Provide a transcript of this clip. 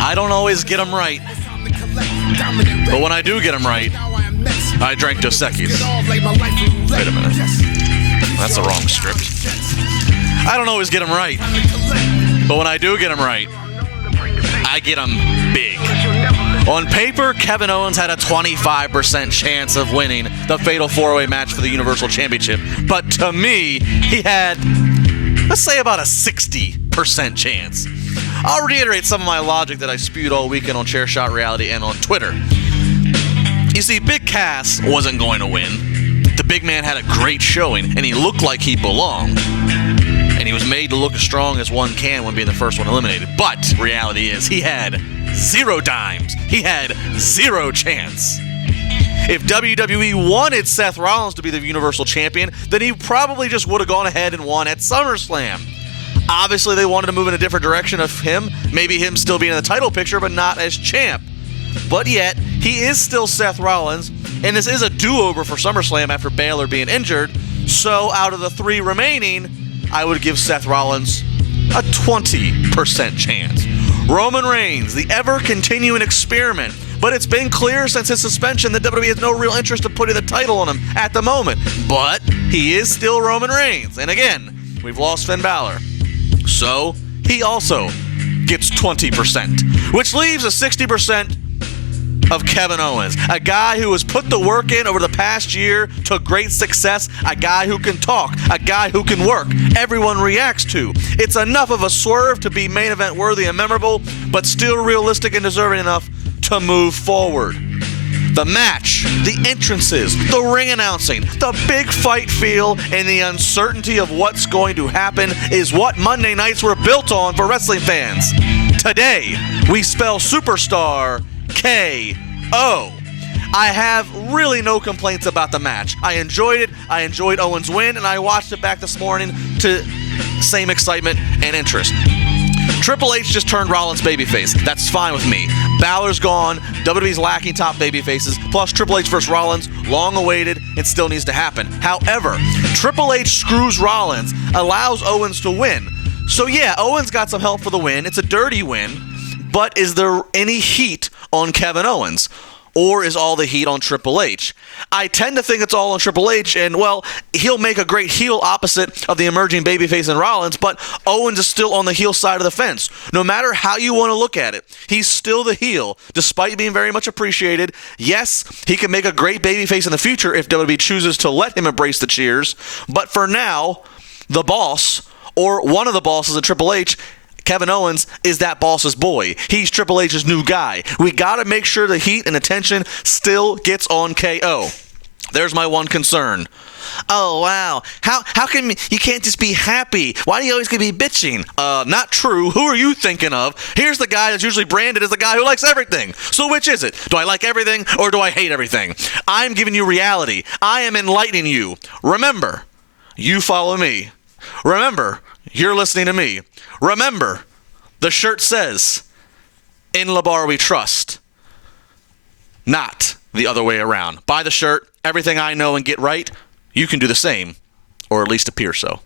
I don't always get them right. But when I do get them right, I drank Dos Equis. Wait a minute. That's the wrong script. I don't always get them right. But when I do get them right, I get them big. On paper, Kevin Owens had a 25% chance of winning the Fatal 4-Way match for the Universal Championship. But to me, he had, let's say, about a 60% chance. I'll reiterate some of my logic that I spewed all weekend on Chairshot Reality and on Twitter. You see, Big Cass wasn't going to win. The big man had a great showing, and he looked like he belonged. And he was made to look as strong as one can when being the first one eliminated. But reality is, he had 0 dimes. He had 0 chance. If WWE wanted Seth Rollins to be the Universal Champion, then he probably just would have gone ahead and won at SummerSlam. Obviously, they wanted to move in a different direction of him, maybe him still being in the title picture, but not as champ. But yet, he is still Seth Rollins, and this is a do-over for SummerSlam after Baylor being injured. So out of the 3 remaining, I would give Seth Rollins a 20% chance. Roman Reigns, the ever-continuing experiment. But it's been clear since his suspension that WWE has no real interest in putting the title on him at the moment. But he is still Roman Reigns. And again, we've lost Finn Balor. So he also gets 20%, which leaves a 60% of Kevin Owens, a guy who has put the work in over the past year to great success, a guy who can talk, a guy who can work, everyone reacts to. It's enough of a swerve to be main event worthy and memorable, but still realistic and deserving enough to move forward. The match, the entrances, the ring announcing, the big fight feel, and the uncertainty of what's going to happen is what Monday nights were built on for wrestling fans. Today, we spell superstar K.O. I have really no complaints about the match. I enjoyed it. I enjoyed Owens' win, and I watched it back this morning to same excitement and interest. Triple H just turned Rollins babyface. That's fine with me. Balor's gone. WWE's lacking top babyfaces. Plus, Triple H versus Rollins, long awaited, it still needs to happen. However, Triple H screws Rollins, allows Owens to win. So yeah, Owens got some help for the win. It's a dirty win. But is there any heat on Kevin Owens? Or is all the heat on Triple H? I tend to think it's all on Triple H, and, well, he'll make a great heel opposite of the emerging babyface in Rollins, but Owens is still on the heel side of the fence. No matter how you want to look at it, he's still the heel, despite being very much appreciated. Yes, he can make a great babyface in the future if WWE chooses to let him embrace the cheers, but for now, the boss, or one of the bosses at Triple H, Kevin Owens, is that boss's boy. He's Triple H's new guy. We got to make sure the heat and attention still gets on KO. There's my one concern. Oh, wow. How can you can't just be happy? Why do you always going to be bitching? Not true. Who are you thinking of? Here's the guy that's usually branded as the guy who likes everything. So which is it? Do I like everything or do I hate everything? I'm giving you reality. I am enlightening you. Remember, you follow me. Remember, you're listening to me. Remember, the shirt says, "In Labar we trust," not the other way around. Buy the shirt, everything I know and get right, you can do the same, or at least appear so.